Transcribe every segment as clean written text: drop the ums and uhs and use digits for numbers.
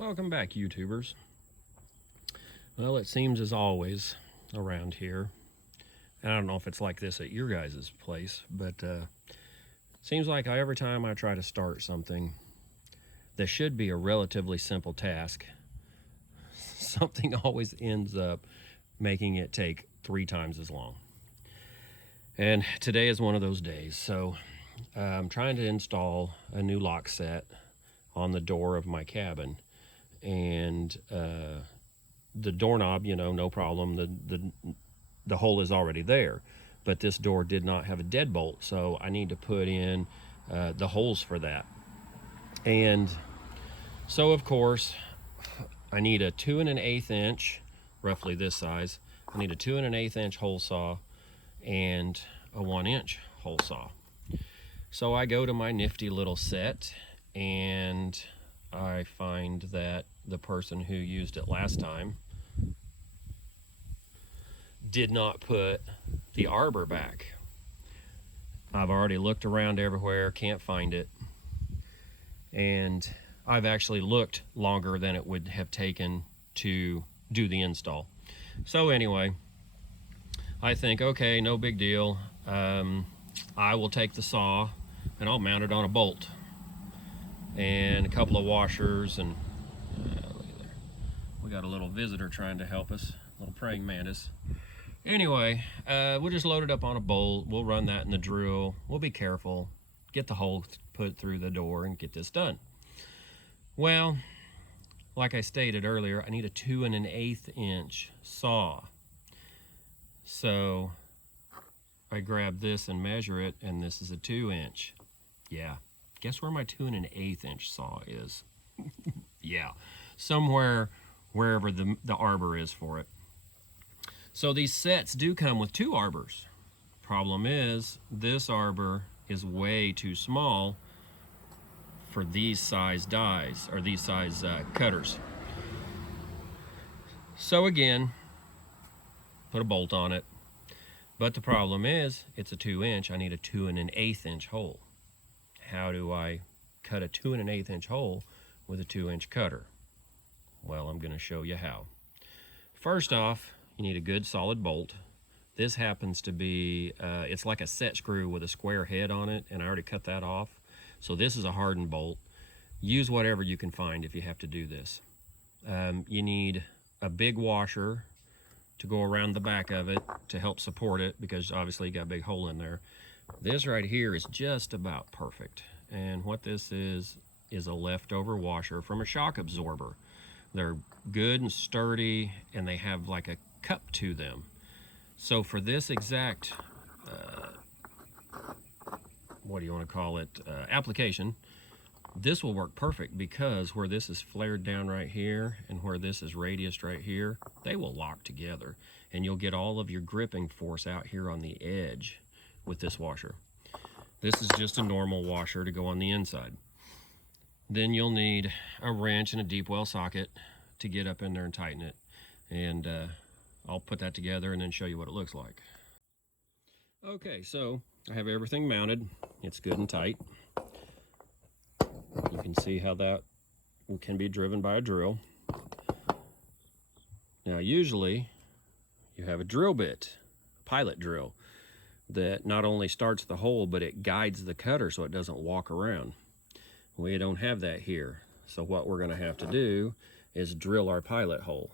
Welcome back, YouTubers. Well, it seems as always around here, and I don't know if it's like this at your guys' place, but seems like every time I try to start something that should be a relatively simple task, something always ends up making it take 3 times as long. And today is one of those days. So I'm trying to install a new lock set on the door of my cabin, and the doorknob, no problem, the hole is already there, but this door did not have a deadbolt, so I need to put in the holes for that. And so of course I need a 2 1/8 inch, roughly this size. I need a 2 1/8 inch hole saw and a 1 inch hole saw. So I go to my nifty little set, and I find that the person who used it last time did not put the arbor back. I've already looked around everywhere, can't find it, and I've actually looked longer than it would have taken to do the install. So anyway, I think, okay, no big deal. I will take the saw and I'll mount it on a bolt and a couple of washers, and look at there. We got a little visitor trying to help us, a little praying mantis. Anyway, we'll just load it up on a bolt. We'll run that in the drill. We'll be careful, get the hole put through the door, and get this done. Well, like I stated earlier, I need a 2 1/8 inch saw. So I grab this and measure it, and this is a 2 inch. Yeah, guess where my 2 1/8 inch saw is? Yeah, somewhere wherever the arbor is for it. So these sets do come with 2 arbors. Problem is, this arbor is way too small for these size dies, or these size cutters. So again, put a bolt on it. But the problem is, it's a 2 inch. I need a 2 1/8 inch hole. How do I cut a 2 1/8 inch hole with a 2 inch cutter? Well, I'm going to show you how. First off, you need a good solid bolt. This happens to be, it's like a set screw with a square head on it, and I already cut that off. So this is a hardened bolt. Use whatever you can find if you have to do this. You need a big washer to go around the back of it to help support it, because obviously you got a big hole in there. This right here is just about perfect. And what this is a leftover washer from a shock absorber. They're good and sturdy, and they have like a cup to them. So for this exact, what do you want to call it, application, this will work perfect, because where this is flared down right here and where this is radiused right here, they will lock together, and you'll get all of your gripping force out here on the edge with this washer. This is just a normal washer to go on the inside. Then you'll need a wrench and a deep well socket to get up in there and tighten it, and I'll put that together and then show you what it looks like. Okay, so I have everything mounted. It's good and tight. You can see how that can be driven by a drill. Now usually you have a drill bit, a pilot drill, that not only starts the hole, but it guides the cutter so it doesn't walk around. We don't have that here. So what we're going to have to do is drill our pilot hole.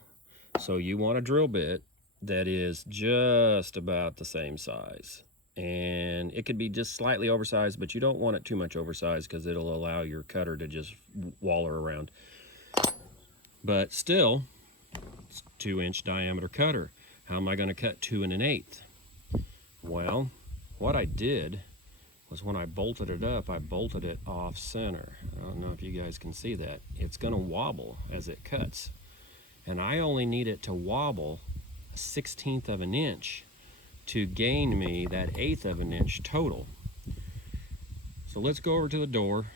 So you want a drill bit that is just about the same size. And it could be just slightly oversized, but you don't want it too much oversized, because it'll allow your cutter to just waller around. But still, it's 2 inch diameter cutter. How am I going to cut 2 1/8? Well, what I did was, when I bolted it up, I bolted it off center. I don't know if you guys can see that. It's going to wobble as it cuts. And I only need it to wobble a 1/16 of an inch to gain me that 1/8 of an inch total. So let's go over to the door.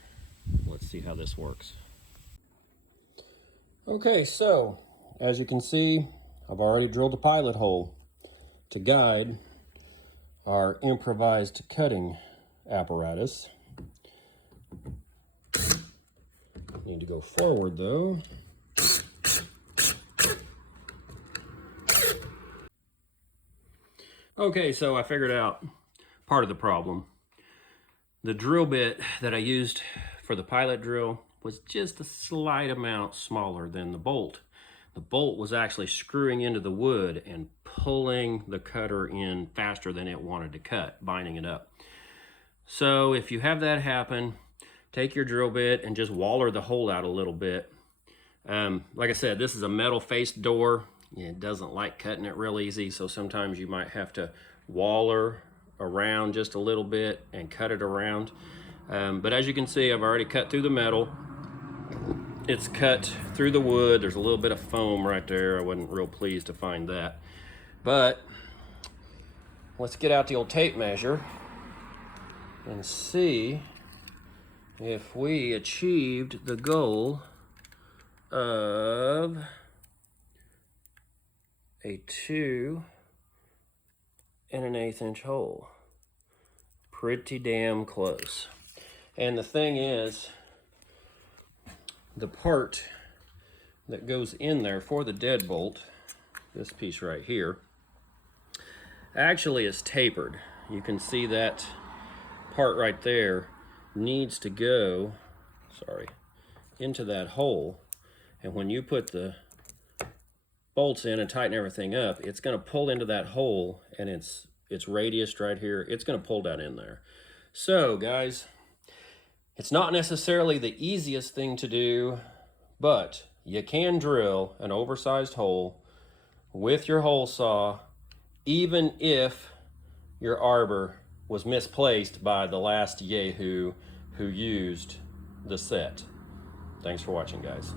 Let's see how this works. Okay, so as you can see, I've already drilled a pilot hole to guide our improvised cutting apparatus. Need to go forward though. Okay, so I figured out part of the problem. The drill bit that I used for the pilot drill was just a slight amount smaller than the bolt. The bolt was actually screwing into the wood and pulling the cutter in faster than it wanted to cut, binding it up. So if you have that happen, take your drill bit and just waller the hole out a little bit. Like I said, this is a metal faced door. It doesn't like cutting it real easy, so sometimes you might have to waller around just a little bit and cut it around. But as you can see, I've already cut through the metal. It's cut through the wood. There's a little bit of foam right there. I wasn't real pleased to find that. But let's get out the old tape measure and see if we achieved the goal of a 2 1/8 inch hole. Pretty damn close. And the thing is, the part that goes in there for the deadbolt, this piece right here, actually is tapered. You can see that part right there needs to go, into that hole. And when you put the bolts in and tighten everything up, it's going to pull into that hole, and it's radiused right here. It's going to pull down in there. So guys, it's not necessarily the easiest thing to do, but you can drill an oversized hole with your hole saw, even if your arbor was misplaced by the last yahoo who used the set. Thanks for watching, guys.